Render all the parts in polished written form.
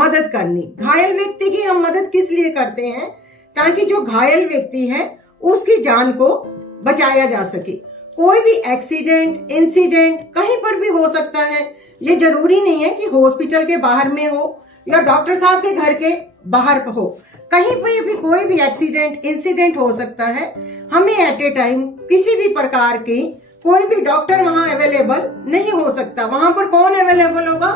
मदद करनी। घायल व्यक्ति की हम मदद किस लिए करते हैं? ताकि जो घायल व्यक्ति है उसकी जान को बचाया जा सके। कोई भी एक्सीडेंट, इंसिडेंट कहीं पर भी हो सकता है। ये जरूरी नहीं है कि हॉस्पिटल के बाहर में हो या डॉक्टर साहब के घर के बाहर हो। कहीं पर भी कोई भी एक्सीडेंट, इंसिडेंट हो सकता है। हमें एट ए टाइम किसी भी प्रकार की कोई भी डॉक्टर वहां अवेलेबल नहीं हो सकता। वहां पर कौन अवेलेबल होगा?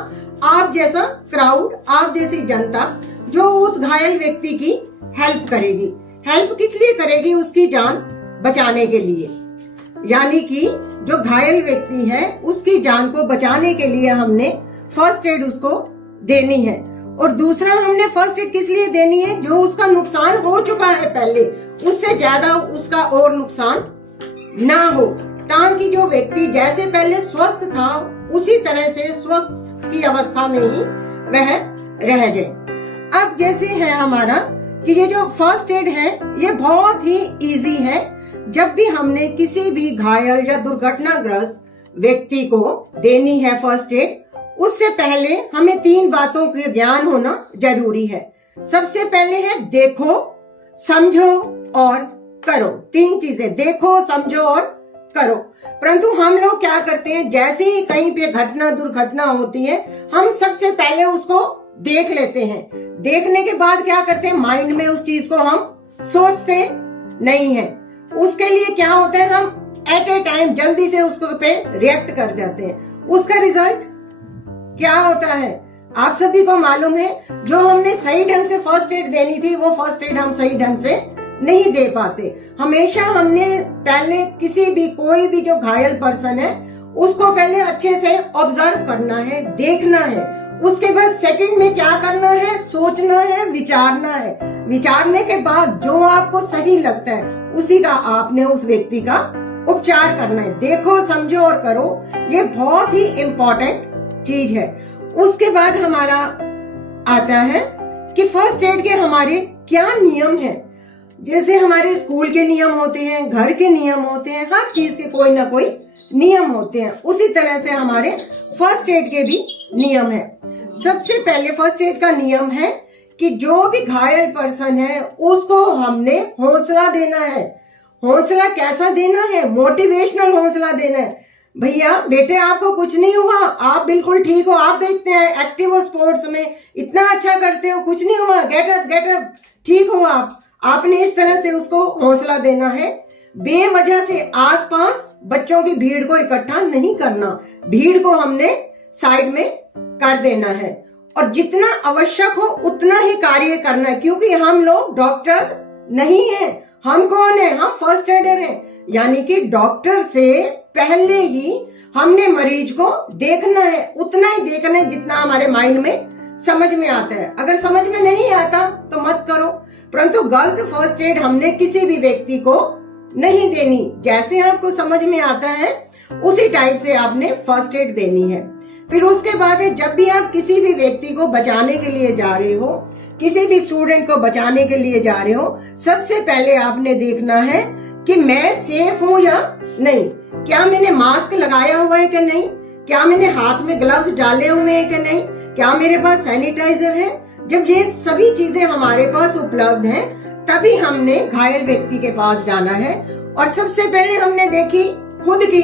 आप जैसा क्राउड, आप जैसी जनता जो उस घायल व्यक्ति की हेल्प करेगी। हेल्प किस लिए करेगी? उसकी जान बचाने के लिए। यानी कि जो घायल व्यक्ति है उसकी जान को बचाने के लिए हमने फर्स्ट एड उसको देनी है। और दूसरा, हमने फर्स्ट एड किस लिए देनी है? जो उसका नुकसान हो चुका है पहले, उससे ज्यादा उसका और नुकसान ना हो, ताकि जो व्यक्ति जैसे पहले स्वस्थ था उसी तरह से स्वस्थ की अवस्था में ही वह रह जाए। अब जैसे है हमारा कि ये जो फर्स्ट एड है ये बहुत ही इजी है। जब भी हमने किसी भी घायल या दुर्घटनाग्रस्त व्यक्ति को देनी है फर्स्ट एड, उससे पहले हमें 3 बातों का ज्ञान होना जरूरी है। सबसे पहले है देखो, समझो और करो। 3 चीजें, देखो, समझो और करो। परंतु हम लोग क्या करते हैं, जैसे ही कहीं पे घटना दुर्घटना होती है हम सबसे पहले उसको देख लेते हैं। देखने के बाद क्या करते हैं, माइंड में उस चीज को हम सोचते नहीं है। उसके लिए क्या होता है, हम एट ए टाइम जल्दी से उसको पे रिएक्ट कर जाते हैं। उसका रिजल्ट क्या होता है आप सभी को मालूम है। जो हमने सही ढंग से फर्स्ट एड देनी थी वो फर्स्ट एड हम सही ढंग से नहीं दे पाते। हमेशा हमने पहले किसी भी कोई भी जो घायल पर्सन है उसको पहले अच्छे से ऑब्जर्व करना है, देखना है। उसके बाद सेकंड में क्या करना है, सोचना है, विचारना है। विचारने के बाद जो आपको सही लगता है उसी का आपने उस व्यक्ति का उपचार करना है। देखो, समझो और करो, ये बहुत ही इम्पोर्टेंट चीज है। उसके बाद हमारा आता है कि फर्स्ट एड के हमारे क्या नियम है। जैसे हमारे स्कूल के नियम होते हैं, घर के नियम होते हैं, हर चीज के कोई ना कोई नियम होते हैं, उसी तरह से हमारे फर्स्ट एड के भी नियम है। सबसे पहले फर्स्ट एड का नियम है कि जो भी घायल पर्सन है उसको हमने हौसला देना है। हौसला कैसा देना है? मोटिवेशनल हौसला देना है। भैया बेटे आपको कुछ नहीं हुआ, आप बिल्कुल ठीक हो, आप देखते हैं एक्टिव हो, स्पोर्ट्स में इतना अच्छा करते हो, कुछ नहीं हुआ, गेट अप, ठीक हो आप। आपने इस तरह से उसको हौसला देना है। बेवजह से आसपास बच्चों की भीड़ को इकट्ठा नहीं करना, भीड़ को हमने साइड में कर देना है और जितना आवश्यक हो उतना ही कार्य करना है। क्योंकि हम लोग डॉक्टर नहीं हैं। हम कौन है? हम फर्स्ट एडर हैं। यानी कि डॉक्टर से पहले ही हमने मरीज को देखना है, उतना ही देखना है जितना हमारे माइंड में समझ में आता है। अगर समझ में नहीं आता तो मत करो। परंतु गलत फर्स्ट एड हमने किसी भी व्यक्ति को नहीं देनी। जैसे आपको समझ में आता है उसी टाइप से आपने फर्स्ट एड देनी है। फिर उसके बाद है, जब भी आप किसी भी व्यक्ति को बचाने के लिए जा रहे हो, किसी भी स्टूडेंट को बचाने के लिए जा रहे हो, सबसे पहले आपने देखना है कि मैं सेफ हूं या नहीं। क्या मैंने मास्क लगाया हुआ है कि नहीं, क्या मैंने हाथ में ग्लव्स डाले हुए हैं कि नहीं, क्या मेरे पास सैनिटाइजर है। जब ये सभी चीजें हमारे पास उपलब्ध हैं तभी हमने घायल व्यक्ति के पास जाना है। और सबसे पहले हमने देखी खुद की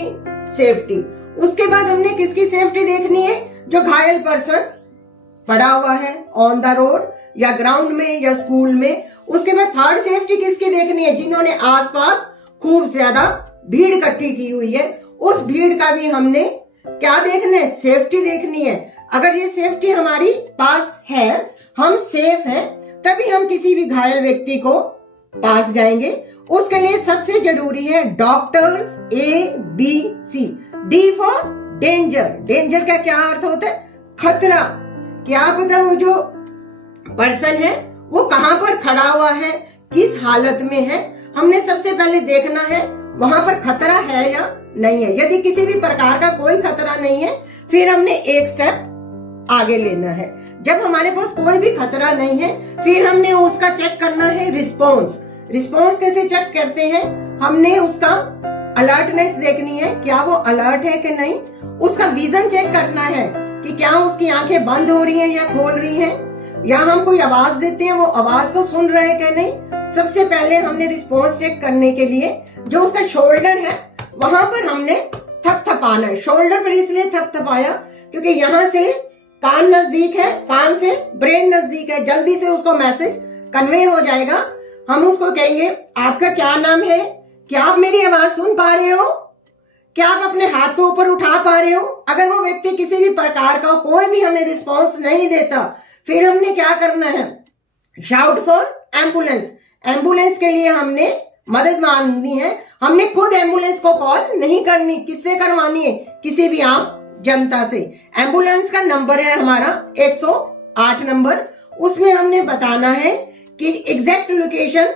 सेफ्टी, उसके बाद हमने किसकी सेफ्टी देखनी है? जो घायल पर्सन पड़ा हुआ है ऑन द रोड या ग्राउंड में या स्कूल में। उसके बाद थर्ड सेफ्टी किसकी देखनी है? जिन्होंने आसपास खूब ज्यादा भीड़ इकट्ठी की हुई है, उस भीड़ का भी हमने क्या देखना है? सेफ्टी देखनी है। अगर ये सेफ्टी हमारी पास है, हम सेफ हैं, तभी हम किसी भी घायल व्यक्ति को पास जाएंगे। उसके लिए सबसे जरूरी है doctors ABC। D for danger. Danger का क्या अर्थ होता है? खतरा। क्या पता वो जो पर्सन है वो कहां पर खड़ा हुआ है, किस हालत में है। हमने सबसे पहले देखना है वहां पर खतरा है या नहीं है। यदि किसी भी प्रकार का कोई खतरा नहीं है फिर हमने एक स्टेप आगे लेना है। जब हमारे पास कोई भी खतरा नहीं है फिर हमने उसका चेक करना है रिस्पॉन्स। रिस्पॉन्स कैसे चेक करते हैं? हमने उसका अलर्टनेस देखनी है, क्या वो अलर्ट है कि नहीं। उसका विजन चेक करना है कि क्या उसकी आंखें बंद हो रही हैं या खोल रही हैं। या हम कोई आवाज देते हैं वो आवाज को सुन रहे हैं क्या नहीं। सबसे पहले हमने रिस्पॉन्स चेक करने के लिए जो उसका शोल्डर है वहां पर हमने थपथपाना है। शोल्डर पर इसलिए थपथपाया क्योंकि यहाँ से कान नजदीक है, कान से ब्रेन नजदीक है, जल्दी से उसको मैसेज कन्वे हो जाएगा। हम उसको कहेंगे आपका क्या नाम है, क्या आप मेरी आवाज सुन पा रहे हो, क्या आप अपने हाथ को ऊपर उठा पा रहे हो। अगर वो व्यक्ति किसी भी प्रकार का कोई भी हमें रिस्पॉन्स नहीं देता, फिर हमने क्या करना है, शाउट फॉर एम्बुलेंस। एम्बुलेंस के लिए हमने मदद मांगनी है। हमने खुद एम्बुलेंस को कॉल नहीं करनी, किससे करवानी है, किसी भी आम जनता से। एम्बुलेंस का नंबर है हमारा 108 नंबर। उसमें हमने बताना है कि एग्जैक्ट लोकेशन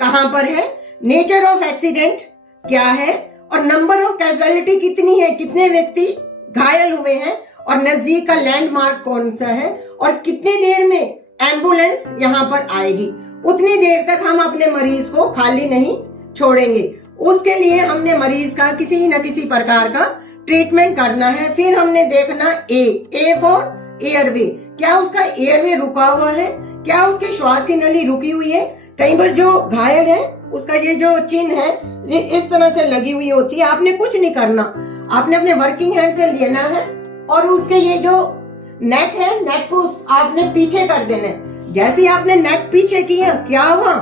कहां पर है, नेचर ऑफ एक्सीडेंट क्या है और नंबर ऑफ कैजुअलिटी कितनी है, कितने व्यक्ति घायल हुए हैं और नजदीक का लैंडमार्क कौन सा है और कितनी देर में एम्बुलेंस यहाँ पर आएगी। उतनी देर तक हम अपने मरीज को खाली नहीं छोड़ेंगे। उसके लिए हमने मरीज का किसी न किसी प्रकार का ट्रीटमेंट करना है। फिर हमने देखना ए फॉर एयरवे, क्या उसका एयरवे रुका हुआ है, क्या उसके श्वास की नली रुकी हुई है। कई बार जो घायल है उसका ये जो चिन्ह है ये इस तरह से लगी हुई होती है। आपने कुछ नहीं करना, आपने अपने वर्किंग हैंड से लेना है और उसके ये जो नेक है, नेक को आपने पीछे कर देना है। जैसे ही आपने नेक पीछे किया, क्या हुआ,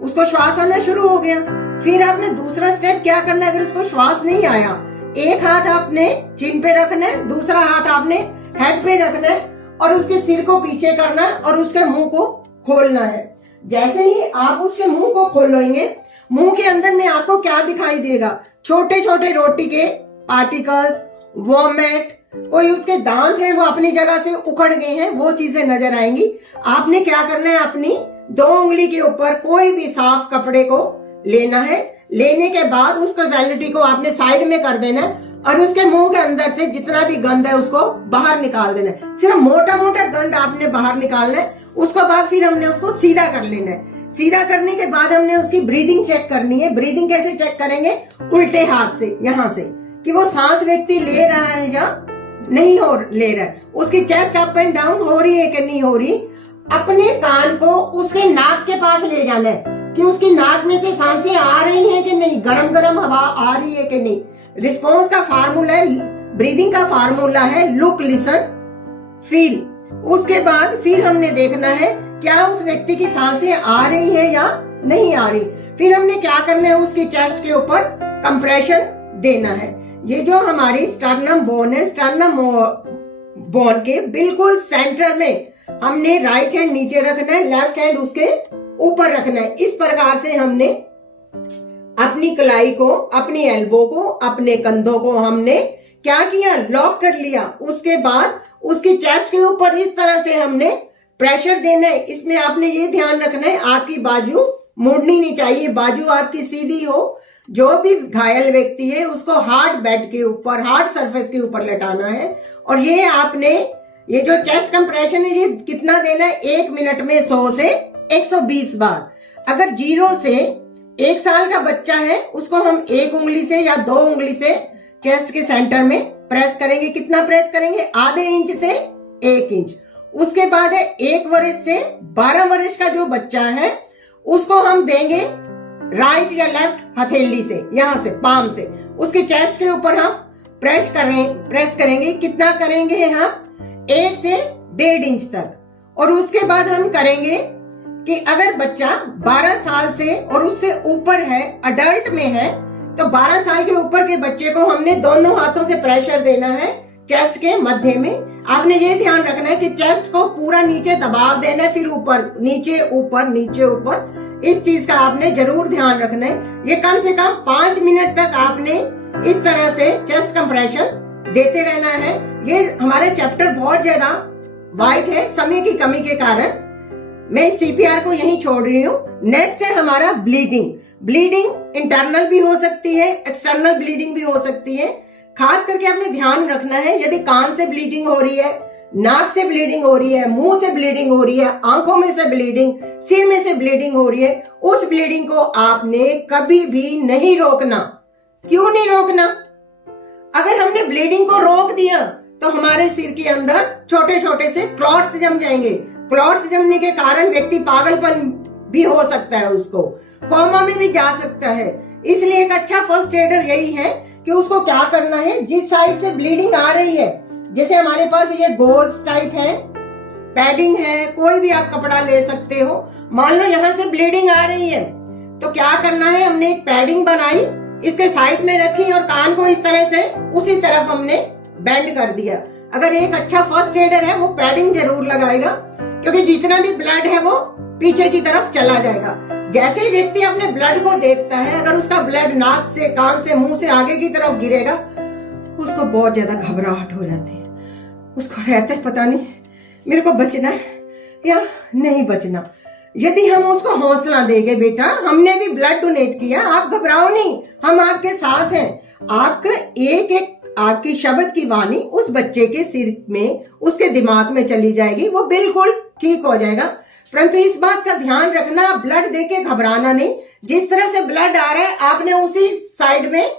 उसको श्वास आना शुरू हो गया। फिर आपने दूसरा स्टेप क्या करना है, अगर उसको श्वास नहीं आया, एक हाथ आपने चिन पे रखना है, दूसरा हाथ आपने हेड पे रखना है और उसके सिर को पीछे करना है और उसके मुंह को खोलना है। जैसे ही आप उसके मुंह को खोलेंगे, मुंह के अंदर में आपको क्या दिखाई देगा, छोटे छोटे रोटी के पार्टिकल्स, वॉमिट, कोई उसके दांत है वो अपनी जगह से उखड़ गए हैं, वो चीजें नजर आएंगी। आपने क्या करना है, अपनी 2 उंगली के ऊपर कोई भी साफ कपड़े को लेना है। लेने के बाद उस कैजुअलिटी को आपने साइड में कर देना है और उसके मुंह के अंदर से जितना भी गंद है उसको बाहर निकाल देना है। सिर्फ मोटा मोटा गंद आपने बाहर निकालना है। उसके बाद फिर हमने उसको सीधा कर लेना है। सीधा करने के बाद हमने उसकी ब्रीदिंग चेक करनी है। ब्रीदिंग कैसे चेक करेंगे, उल्टे हाथ से, यहाँ से, कि वो सांस व्यक्ति ले रहा है या नहीं हो ले रहा है, उसकी चेस्ट अप एंड डाउन हो रही है कि नहीं हो रही। अपने कान को उसके नाक के पास ले जाना है कि उसकी नाक में से सांसें आ रही हैं कि नहीं, गरम गरम हवा आ रही है कि नहीं। रिस्पॉन्स का फार्मूला है, ब्रीदिंग का फार्मूला है लुक, लिसन, फील। उसके बाद फिर हमने देखना है क्या उस व्यक्ति की सांसें आ रही है या नहीं आ रही। फिर हमने क्या करना है, उसकी चेस्ट के ऊपर कंप्रेशन देना है। ये जो हमारी स्टर्नम बोन है, स्टर्नम बोन के बिल्कुल सेंटर में हमने राइट हैंड नीचे रखना है, लेफ्ट हैंड उसके ऊपर रखना है। इस प्रकार से हमने अपनी कलाई को, अपनी एल्बो को, अपने कंधों को हमने क्या किया, लॉक कर लिया। उसके बाद उसकी चेस्ट के ऊपर इस तरह से हमने प्रेशर देना है। इसमें आपने ये ध्यान रखना है आपकी बाजू मुड़नी नहीं चाहिए, बाजू आपकी सीधी हो। जो भी घायल व्यक्ति है उसको हार्ड बेड के ऊपर, हार्ड सरफेस के ऊपर लेटाना है। और ये आपने ये जो चेस्ट कंप्रेशन है ये कितना देना है, 1 मिनट में 100 से 120 बार। अगर 0 से 1 साल का बच्चा है उसको हम 1 उंगली से या 2 उंगली से चेस्ट के सेंटर में प्रेस करेंगे। कितना प्रेस करेंगे, आधे इंच से 1 इंच। उसके बाद है 1 वर्ष से 12 वर्ष का जो बच्चा है उसको हम देंगे राइट या लेफ्ट हथेली से, यहां से पाम से उसके चेस्ट के ऊपर हम प्रेस करेंगे। कितना करेंगे हम, 1 से 1.5 इंच तक। और उसके बाद हम करेंगे कि अगर बच्चा 12 साल से और उससे ऊपर है, अडल्ट में है, तो 12 साल के ऊपर के बच्चे को हमने दोनों हाथों से प्रेशर देना है चेस्ट के मध्य में। आपने ये ध्यान रखना है कि चेस्ट को पूरा नीचे दबाव देना है, फिर ऊपर नीचे, ऊपर नीचे, ऊपर। इस चीज का आपने जरूर ध्यान रखना है। ये कम से कम 5 मिनट तक आपने इस तरह से चेस्ट कंप्रेशन देते रहना है। ये हमारे चैप्टर बहुत ज्यादा वाइड है, समय की कमी के कारण मैं सीपीआर को यहीं छोड़ रही हूँ। नेक्स्ट है हमारा ब्लीडिंग। ब्लीडिंग इंटरनल भी हो सकती है, एक्सटर्नल ब्लीडिंग भी हो सकती है। खास करके आपने ध्यान रखना है, यदि कान से ब्लीडिंग हो रही है, नाक से ब्लीडिंग हो रही है, मुंह से ब्लीडिंग हो रही है, आंखों में से ब्लीडिंग, सिर में से ब्लीडिंग हो रही है, उस ब्लीडिंग को आपने कभी भी नहीं रोकना। क्यों नहीं रोकना? अगर हमने ब्लीडिंग को रोक दिया तो हमारे सिर के अंदर छोटे छोटे से क्लॉट्स जम जाएंगे। क्लॉट्स जमने के कारण व्यक्ति पागलपन भी हो सकता है, उसको कोमा में भी जा सकता है। इसलिए एक अच्छा फर्स्ट एडर यही है कि उसको क्या करना है, जिस साइड से ब्लीडिंग आ रही है, जैसे हमारे पास ये गोज टाइप है, पैडिंग है, कोई भी आप कपड़ा ले सकते हो। मान लो यहाँ से ब्लीडिंग आ रही है तो क्या करना है, हमने एक पैडिंग बनाई, इसके साइड में रखी और कान को इस तरह से उसी तरफ हमने बेंड कर दिया। अगर एक अच्छा फर्स्ट एडर है वो पैडिंग जरूर लगाएगा, क्योंकि जितना भी ब्लड है वो पीछे की तरफ चला जाएगा। जैसे ही व्यक्ति अपने ब्लड को देखता है, अगर उसका ब्लड नाक से, कान से, मुंह से आगे की तरफ गिरेगा, उसको बहुत ज्यादा घबराहट हो जाती है। उसको रहता है पता नहीं मेरे को बचना है या नहीं बचना। यदि हम उसको हौसला देंगे, बेटा हमने भी ब्लड डोनेट किया, आप घबराओ नहीं, हम आपके साथ हैं। आपका एक एक आपकी शब्द की वाणी उस बच्चे के सिर में, उसके दिमाग में चली जाएगी, वो बिल्कुल ठीक हो जाएगा। परंतु इस बात का ध्यान रखना, ब्लड देके घबराना नहीं। जिस तरफ से ब्लड आ रहा है आपने उसी साइड में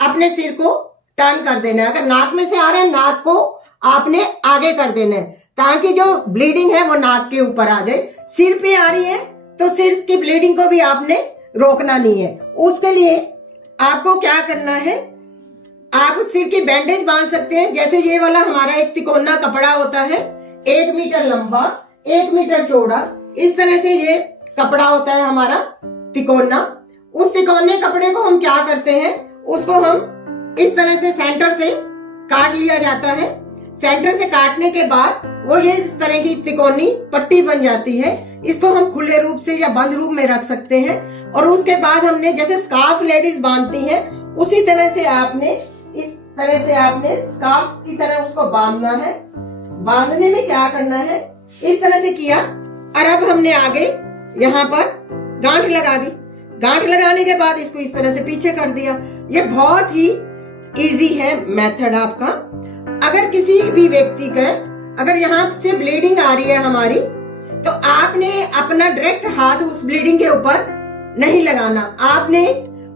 अपने सिर को टर्न कर देना है। अगर नाक में से आ रहा है, नाक को आपने आगे कर देना है ताकि जो ब्लीडिंग है वो नाक के ऊपर आ जाए। सिर पे आ रही है तो सिर की ब्लीडिंग को भी आपने रोकना नहीं है। उसके लिए आपको क्या करना है, आप सिर की बैंडेज बांध सकते हैं। जैसे ये वाला हमारा एक तिकोना कपड़ा होता है, 1 मीटर लंबा 1 मीटर चौड़ा, इस तरह से ये कपड़ा होता है हमारा तिकोना। उस तिकोने कपड़े को हम क्या करते हैं, उसको हम इस तरह से सेंटर से काट लिया जाता है। सेंटर से काटने के बाद वो ये इस तरह की तिकोनी पट्टी बन जाती है। इसको हम खुले रूप से या बंद रूप में रख सकते हैं। और उसके बाद हमने जैसे स्कार्फ लेडीज बांधती हैं, उसी तरह से आपने इस तरह से आपने स्कार्फ की तरह उसको बांधना है। बांधने में क्या करना है, इस तरह से किया और अब हमने आगे यहाँ पर गांठ लगा दी। गांठ लगाने के बाद इसको इस तरह से पीछे कर दिया। ये बहुत ही इजी है मेथड आपका। अगर किसी भी व्यक्ति का अगर यहाँ से ब्लीडिंग आ रही है हमारी, तो आपने अपना डायरेक्ट हाथ उस ब्लीडिंग के ऊपर नहीं लगाना। आपने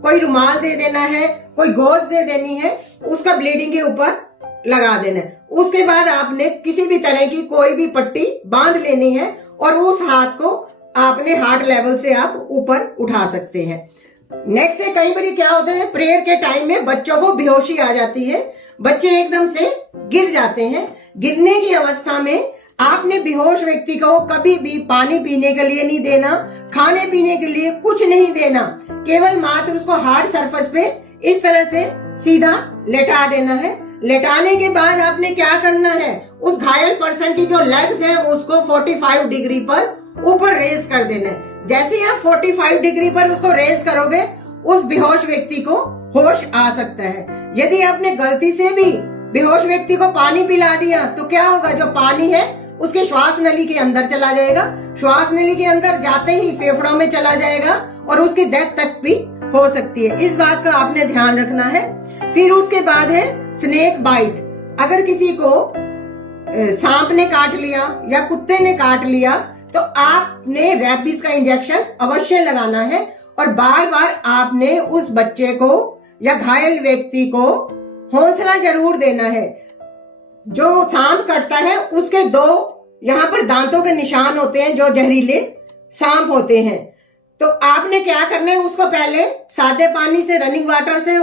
कोई रुमाल दे देना है, कोई गौज दे देनी है, उसका ब्लीडिंग के ऊपर लगा देना है। उसके बाद आपने किसी भी तरह की कोई भी पट्टी बांध लेनी है और उस हाथ को आपने हार्ट लेवल से आप ऊपर उठा सकते हैं। नेक्स्ट है, कई बार क्या होता है, प्रेयर के टाइम में बच्चों को बेहोशी आ जाती है, बच्चे एकदम से गिर जाते हैं। गिरने की अवस्था में आपने बेहोश व्यक्ति को कभी भी पानी पीने के लिए नहीं देना, खाने पीने के लिए कुछ नहीं देना। केवल मात्र उसको हार्ड सरफेस पे इस तरह से सीधा लेटा देना है। लेटाने के बाद आपने क्या करना है, उस घायल पर्सन की जो लेग्स हैं उसको 45 डिग्री पर ऊपर रेज कर देना है। जैसे ही आप 45 डिग्री पर उसको रेज करोगे, उस बेहोश व्यक्ति को होश आ सकता है। यदि आपने गलती से भी बेहोश व्यक्ति को पानी पिला दिया तो क्या होगा, जो पानी है उसके श्वास नली के अंदर चला जाएगा। श्वास नली के अंदर जाते ही फेफड़ों में चला जाएगा और उसकी डेथ तक भी हो सकती है। इस बात का आपने ध्यान रखना है। फिर उसके बाद है स्नेक बाइट। अगर किसी को सांप ने काट लिया या कुत्ते ने काट लिया तो आपने रैबीज का इंजेक्शन अवश्य लगाना है और बार बार आपने उस बच्चे को या घायल व्यक्ति को हौसला जरूर देना है। जो सांप कटता है उसके 2 यहाँ पर दांतों के निशान होते हैं जो जहरीले सांप होते हैं। तो आपने क्या करना है, उसको पहले सादे पानी से, रनिंग वाटर से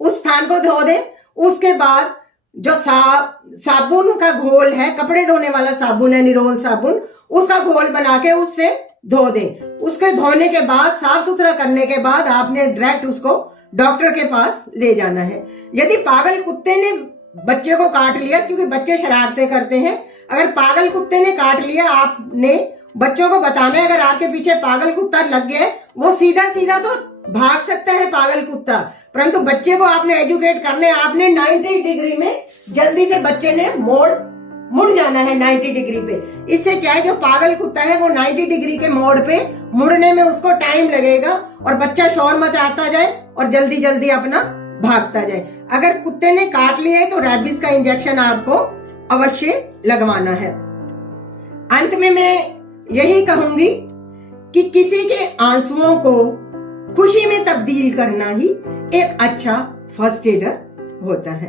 उस स्थान को धो दे। उसके बाद जो साबुन का घोल है, कपड़े धोने वाला साबुन है, निरोल साबुन, उसका घोल बना के उससे धो दे। उसके धोने के बाद, साफ सुथरा करने के बाद आपने डायरेक्ट उसको डॉक्टर के पास ले जाना है। यदि पागल कुत्ते ने बच्चे को काट लिया, क्योंकि बच्चे शरारतें करते हैं, अगर पागल कुत्ते ने काट लिया, आपने बच्चों को बताना है। अगर आपके पीछे पागल कुत्ता लग गया, वो सीधा सीधा तो भाग सकता है पागल कुत्ता, परंतु बच्चे को आपने एजुकेट करने, आपने 90 डिग्री में जल्दी से बच्चे ने मुड़ जाना है 90 डिग्री पे। इससे क्या है, जो पागल कुत्ता है वो 90 डिग्री के मोड़ पे मुड़ने में उसको टाइम लगेगा और बच्चा शोर मचाता जाए और जल्दी जल्दी अपना भागता जाए। अगर कुत्ते ने काट लिया है तो रैबीज का इंजेक्शन आपको अवश्य लगवाना है। अंत में मैं यही कहूंगी कि किसी के आंसुओं को खुशी में तब्दील करना ही एक अच्छा फर्स्ट एडर होता है।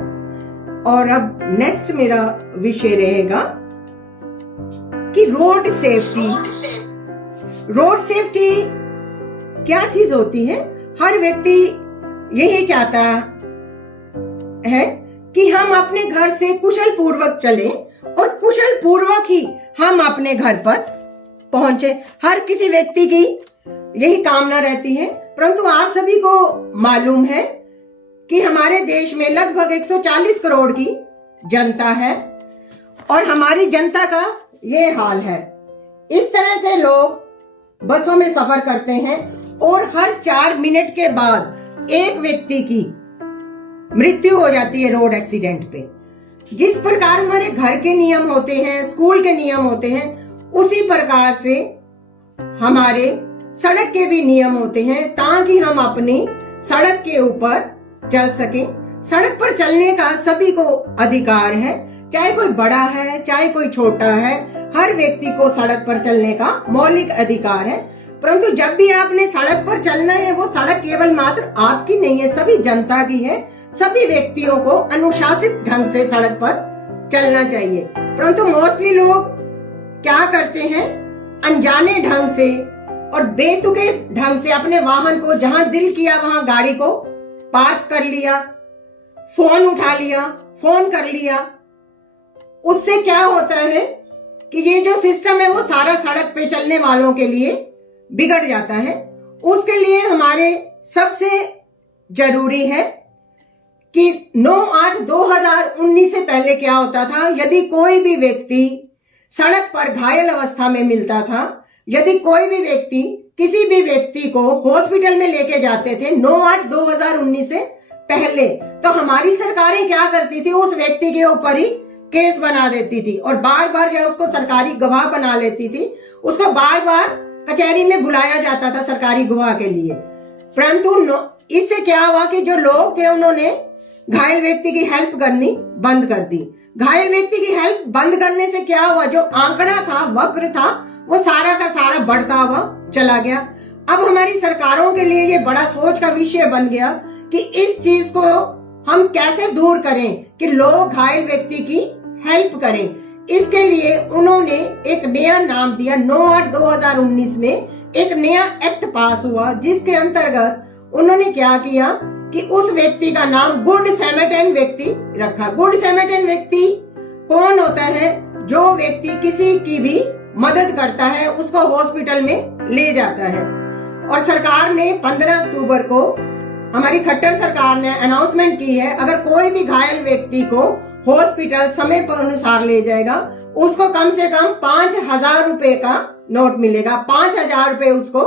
और अब नेक्स्ट मेरा विषय रहेगा कि रोड सेफ्टी। रोड सेफ्टी क्या चीज होती है? हर व्यक्ति यही चाहता है कि हम अपने घर से कुशल पूर्वक चलें और कुशल पूर्वक ही हम अपने घर पर पहुंचे। हर किसी व्यक्ति की यही कामना रहती है। परंतु आप सभी को मालूम है कि हमारे देश में लगभग 140 करोड़ की जनता है और हमारी जनता का ये हाल है। इस तरह से लोग बसों में सफर करते हैं और हर 4 मिनट के बाद एक व्यक्ति की मृत्यु हो जाती है रोड एक्सीडेंट पे। जिस प्रकार हमारे घर के नियम होते हैं, स्कूल के नियम होते हैं, उसी प्रकार से हमारे सड़क के भी नियम होते हैं ताकि हम अपनी सड़क के ऊपर चल सकें। सड़क पर चलने का सभी को अधिकार है, चाहे कोई बड़ा है चाहे कोई छोटा है, हर व्यक्ति को सड़क पर चलने का मौलिक अधिकार है। परंतु जब भी आपने सड़क पर चलना है, वो सड़क केवल मात्र आपकी नहीं है, सभी जनता की है। सभी व्यक्तियों को अनुशासित ढंग से सड़क पर चलना चाहिए। परंतु मोस्टली लोग क्या करते हैं, अनजाने ढंग से और बेतुके ढंग से अपने वाहन को जहां दिल किया वहां गाड़ी को पार्क कर लिया, फोन उठा लिया, फोन कर लिया। उससे क्या होता है कि ये जो सिस्टम है वो सारा सड़क पे चलने वालों के लिए बिगड़ जाता है। उसके लिए हमारे सबसे जरूरी है कि 9/8/2019 से पहले क्या होता था, यदि कोई भी व्यक्ति सड़क पर घायल अवस्था में मिलता था, यदि कोई भी व्यक्ति किसी भी व्यक्ति को हॉस्पिटल में लेके जाते थे 9/8/2019 से पहले, तो हमारी सरकारें क्या करती थी, उस व्यक्ति के ऊपर ही केस बना देती थी और बार बार जो उसको सरकारी गवाह बना लेती थी। उसको बार बार कचहरी में बुलाया जाता था सरकारी गवाह के लिए। परंतु इससे क्या हुआ कि जो लोग थे उन्होंने घायल व्यक्ति की हेल्प करनी बंद कर दी। घायल व्यक्ति की हेल्प बंद करने से क्या हुआ, जो आंकड़ा था, वक्र था, वो सारा का सारा बढ़ता हुआ चला गया। अब हमारी सरकारों के लिए ये बड़ा सोच का विषय बन गया कि इस चीज को हम कैसे दूर करें कि लोग घायल व्यक्ति की हेल्प करें। इसके लिए उन्होंने एक नया नाम दिया। 9/8/2019 में एक नया एक्ट पास हुआ जिसके अंतर्गत उन्होंने क्या किया कि उस व्यक्ति का नाम गुड सैमरिटन व्यक्ति रखा। गुड सैमरिटन व्यक्ति कौन होता है? जो व्यक्ति किसी की भी मदद करता है, उसको हॉस्पिटल में ले जाता है। और सरकार ने 15 अक्टूबर को, हमारी खट्टर सरकार ने अनाउंसमेंट की है, अगर कोई भी घायल व्यक्ति को हॉस्पिटल समय पर अनुसार ले जाएगा, उसको कम से कम 5,000 रुपए का नोट मिलेगा। 5,000 रुपए उसको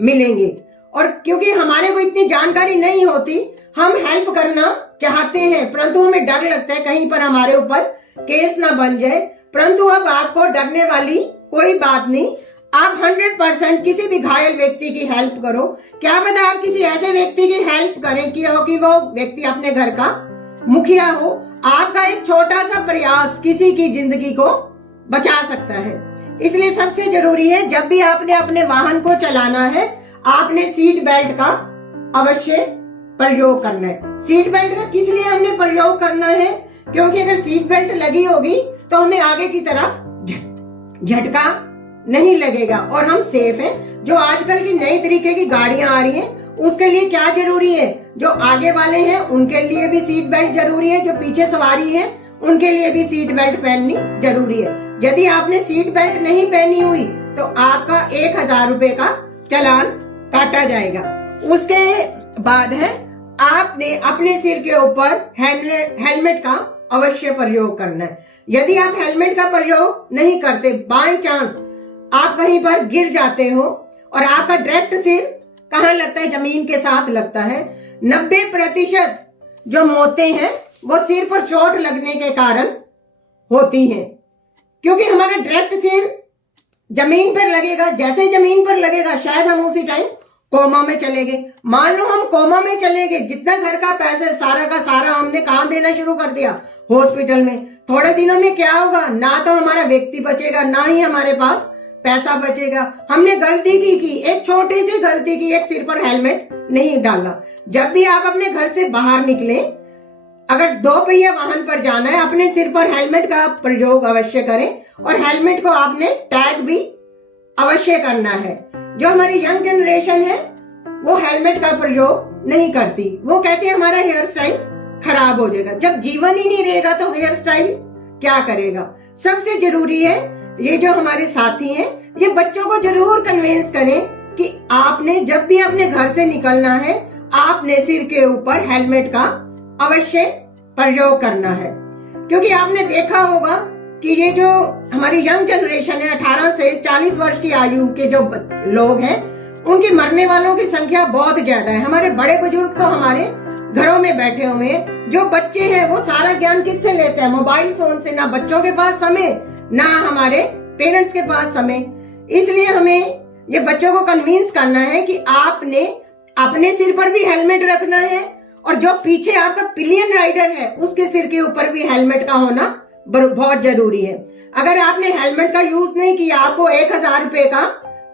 मिलेंगे। और क्योंकि हमारे को इतनी जानकारी नहीं होती, हम हेल्प करना चाहते हैं, परंतु हमें डर लगता है कहीं पर हमारे ऊपर केस ना बन जाए। परंतु अब आपको डरने वाली कोई बात नहीं। आप 100% किसी भी घायल व्यक्ति की हेल्प करो। क्या पता आप किसी ऐसे व्यक्ति की हेल्प करें कि वो व्यक्ति अपने घर का मुखिया हो। आपका एक छोटा सा प्रयास किसी की जिंदगी को बचा सकता है। इसलिए सबसे जरूरी है, जब भी आपने अपने वाहन को चलाना है, आपने सीट बेल्ट का अवश्य प्रयोग करना है। सीट बेल्ट का किस लिए हमने प्रयोग करना है? क्योंकि अगर सीट बेल्ट लगी होगी तो हमें आगे की तरफ झटका नहीं लगेगा और हम सेफ हैं। जो आजकल की नई तरीके की गाड़ियां आ रही हैं, उसके लिए क्या जरूरी है, जो आगे वाले हैं उनके लिए भी सीट बेल्ट जरूरी है, जो पीछे सवारी है उनके लिए भी सीट बेल्ट पहननी जरूरी है। यदि आपने सीट बेल्ट नहीं पहनी हुई तो आपका 1,000 रुपए का चालान काटा जाएगा। उसके बाद है, आपने अपने सिर के ऊपर हेलमेट का अवश्य प्रयोग करना है। यदि आप हेलमेट का प्रयोग नहीं करते, बाय चांस आप कहीं पर गिर जाते हो और आपका डायरेक्ट सिर कहां लगता है? जमीन के साथ लगता है। 90% जो मौतें हैं वो सिर पर चोट लगने के कारण होती हैं, क्योंकि हमारा डायरेक्ट सिर जमीन पर लगेगा। जैसे जमीन पर लगेगा शायद हम उसी टाइम कोमा में चले गए। मान लो हम कोमा में चले गए, जितना घर का पैसा सारा का सारा हमने कहां देना शुरू कर दिया? हॉस्पिटल में। थोड़े दिनों में क्या होगा? ना तो हमारा व्यक्ति बचेगा, ना ही हमारे पास पैसा बचेगा। हमने गलती की एक छोटी सी गलती की, एक सिर पर हेलमेट नहीं डाला। जब भी आप अपने घर से बाहर निकले, अगर 2 पहिया वाहन पर जाना है, अपने सिर पर हेलमेट का प्रयोग अवश्य करें और हेलमेट को आपने टैग भी अवश्य करना है। जो हमारी यंग जनरेशन है वो हेलमेट का प्रयोग नहीं करती, वो कहते हैं हमारा हेयर स्टाइल खराब हो जाएगा। जब जीवन ही नहीं रहेगा तो हेयर स्टाइल क्या करेगा। सबसे जरूरी है ये जो हमारे साथी हैं ये बच्चों को जरूर कन्विंस करें कि आपने जब भी अपने घर से निकलना है आपने सिर के ऊपर हेलमेट का अवश्य प्रयोग करना है। क्योंकि आपने देखा होगा कि ये जो हमारी यंग जनरेशन है 18 से 40 वर्ष की आयु के जो लोग हैं उनकी मरने वालों की संख्या बहुत ज्यादा है। हमारे बड़े बुजुर्ग तो हमारे घरों में बैठे हुए हैं, जो बच्चे हैं वो सारा ज्ञान किससे लेते हैं, मोबाइल फोन से। ना बच्चों के पास समय, ना हमारे पेरेंट्स के पास समय। इसलिए हमें ये बच्चों को कन्विंस करना है कि आपने अपने सिर पर भी हेलमेट रखना है और जो पीछे आपका पिलियन राइडर है उसके सिर के ऊपर भी हेलमेट का होना बहुत जरूरी है। अगर आपने हेलमेट का यूज नहीं किया आपको 1000 रुपए का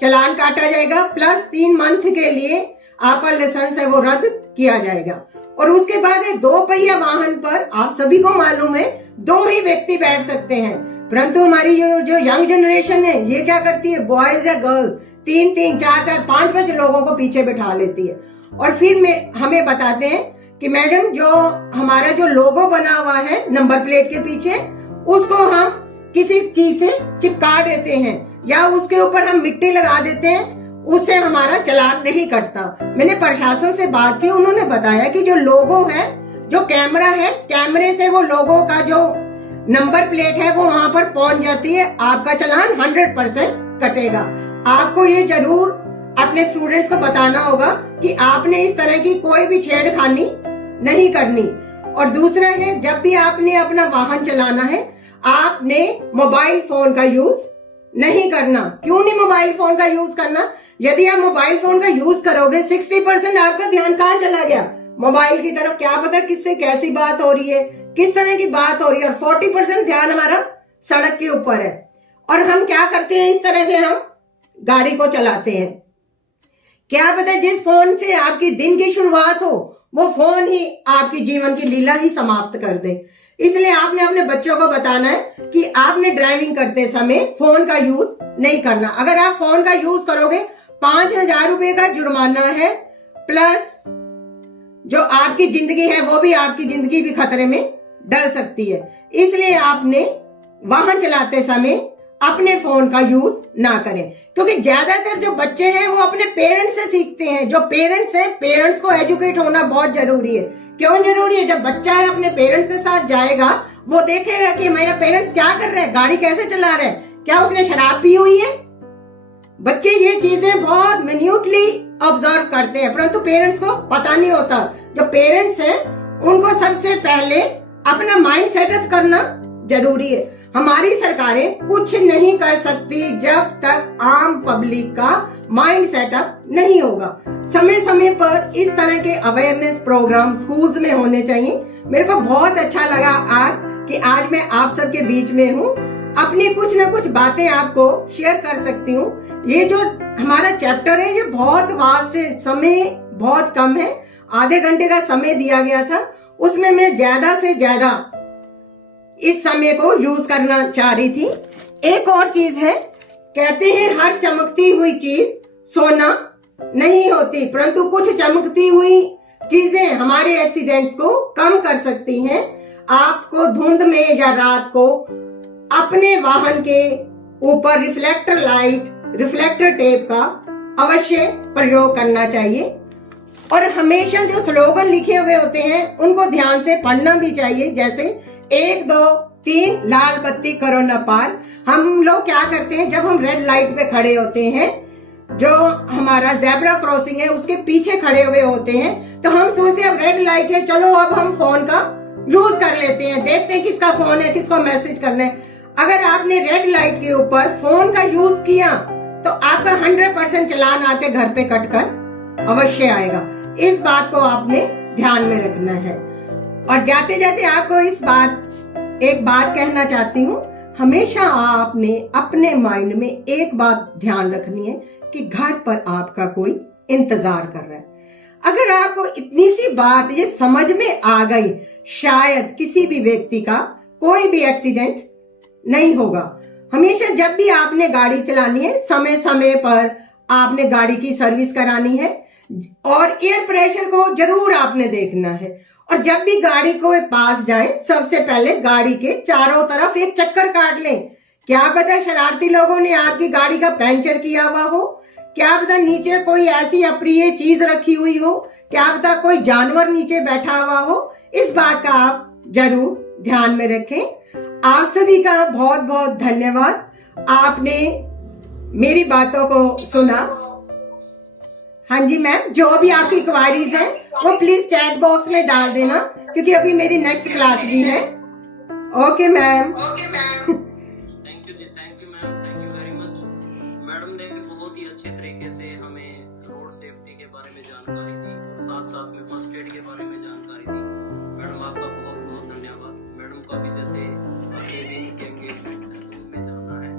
चालान काटा जाएगा, प्लस 3 मंथ के लिए आपका लाइसेंस है वो रद्द किया जाएगा। और उसके बाद 2 पहिया वाहन पर आप सभी को मालूम है 2 ही व्यक्ति बैठ सकते हैं, परंतु हमारी जो यंग जनरेशन है ये क्या करती है, बॉयज या गर्ल्स 3-3, 4-4, 5-5 लोगों को पीछे बिठा लेती है और फिर हमें बताते हैं कि मैडम जो हमारा जो लोगो बना हुआ है नंबर प्लेट के पीछे उसको हम किसी चीज से चिपका देते हैं या उसके ऊपर हम मिट्टी लगा देते हैं, उससे हमारा चालान नहीं कटता। मैंने प्रशासन से बात की, उन्होंने बताया कि जो लोगो है, जो कैमरा है, कैमरे से वो लोगो का जो नंबर प्लेट है वो वहां पर पहुंच जाती है, आपका चालान 100% कटेगा। आपको ये जरूर अपने स्टूडेंट्स को बताना होगा कि आपने इस तरह की कोई भी छेड़खानी नहीं करनी। और दूसरा है जब भी आपने अपना वाहन चलाना है आपने मोबाइल फोन का यूज नहीं करना। क्यों नहीं मोबाइल फोन का यूज करना? यदि आप मोबाइल फोन का यूज करोगे 60% आपका ध्यान कहाँ चला गया, मोबाइल की तरफ। क्या पता किससे कैसी बात हो रही है, किस तरह की बात हो रही है, और 40% ध्यान हमारा सड़क के ऊपर है। और हम क्या करते हैं, इस तरह से हम गाड़ी को चलाते हैं। क्या पता जिस फोन से आपकी दिन की शुरुआत हो वो फोन ही आपकी जीवन की लीला ही समाप्त कर दे। इसलिए आपने अपने बच्चों को बताना है कि आपने ड्राइविंग करते समय फोन का यूज नहीं करना। अगर आप फोन का यूज करोगे 5000 रुपए का जुर्माना है, प्लस जो आपकी जिंदगी है वो भी आपकी जिंदगी भी खतरे में डल सकती है। इसलिए आपने वाहन चलाते समय अपने फोन का यूज ना करें, क्योंकि ज्यादातर जो बच्चे हैं वो अपने पेरेंट्स से सीखते हैं। जो पेरेंट्स हैं, पेरेंट्स को एजुकेट होना बहुत जरूरी है। क्यों जरूरी है? जब बच्चा है अपने पेरेंट्स के साथ जाएगा वो देखेगा कि मेरा पेरेंट्स क्या कर रहे हैं, गाड़ी कैसे चला रहे हैं, क्या उसने शराब पी हुई है। बच्चे ये चीजें बहुत मिन्यूटली ऑब्जर्व करते हैं, परंतु पेरेंट्स को पता नहीं होता। जो पेरेंट्स हैं उनको सबसे पहले अपना माइंड सेटअप करना जरूरी है। हमारी सरकारें कुछ नहीं कर सकती जब तक आम पब्लिक का माइंड सेटअप नहीं होगा। समय समय पर इस तरह के अवेयरनेस प्रोग्राम स्कूल्स में होने चाहिए। मेरे को बहुत अच्छा लगा आज मैं आप सबके बीच में हूँ, अपनी कुछ ना कुछ बातें आपको शेयर कर सकती हूँ। ये जो हमारा चैप्टर है ये बहुत वास्ट है, समय बहुत कम है, आधे घंटे का समय दिया गया था, उसमें मैं ज्यादा से ज्यादा इस समय को यूज करना चाह रही थी। एक और चीज है, कहते हैं हर चमकती हुई चीज सोना नहीं होती, परंतु कुछ चमकती हुई चीजें हमारे एक्सीडेंट्स को कम कर सकती हैं। आपको धुंध में या रात को अपने वाहन के ऊपर रिफ्लेक्टर लाइट, रिफ्लेक्टर टेप का अवश्य प्रयोग करना चाहिए। और हमेशा जो स्लोगन लिखे हुए होते हैं उनको ध्यान से पढ़ना भी चाहिए, जैसे 1 2 3 लाल बत्ती करो न पार। हम लोग क्या करते हैं, जब हम रेड लाइट पे खड़े होते हैं, जो हमारा जेब्रा क्रॉसिंग है उसके पीछे खड़े हुए होते हैं, तो हम सोचते हैं अब रेड लाइट है, चलो अब हम फोन का यूज कर लेते हैं, देखते हैं किसका फोन है, किसको मैसेज करना है। अगर आपने रेड लाइट के ऊपर फोन का यूज किया तो आपका 100% चालान आपके घर पे कटकर अवश्य आएगा। इस बात को आपने ध्यान में रखना है। और जाते जाते आपको एक बात कहना चाहती हूँ, हमेशा आपने अपने माइंड में एक बात ध्यान रखनी है कि घर पर आपका कोई इंतजार कर रहा है। अगर आपको इतनी सी बात ये समझ में आ गई, शायद किसी भी व्यक्ति का कोई भी एक्सीडेंट नहीं होगा। हमेशा जब भी आपने गाड़ी चलानी है, समय समय पर आपने गाड़ी की सर्विस करानी है और एयर प्रेशर को जरूर आपने देखना है। और जब भी गाड़ी को पास जाए, सबसे पहले गाड़ी के चारों तरफ एक चक्कर काट लें। क्या पता शरारती लोगों ने आपकी गाड़ी का पंचर किया हुआ हो, क्या पता नीचे कोई ऐसी अप्रिय चीज रखी हुई हो, क्या पता कोई जानवर नीचे बैठा हुआ हो। इस बात का आप जरूर ध्यान में रखें। आप सभी का बहुत बहुत धन्यवाद, आपने मेरी बातों को सुना। हाँ जी मैम, जो भी आपकी क्वारीज है वो प्लीज चैट बॉक्स में डाल देना, क्योंकि अभी मेरी नेक्स्ट क्लास भी है। Okay ma'am. Thank you ma'am, thank you very much. Madam ने बहुत ही अच्छे तरीके से हमें रोड सेफ्टी के बारे में जानकारी दी और साथ साथ में फर्स्ट एड के बारे में जानकारी दी। मैडम आपका बहुत बहुत धन्यवाद। मैडम को अभी जैसे अपने भी एंगेजमेंट में जाना है,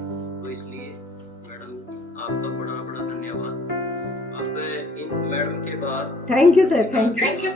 तो इसलिए मैडम आपका बड़ा बड़ा धन्यवाद। अब इन मैडम के बाद thank you sir, thank you.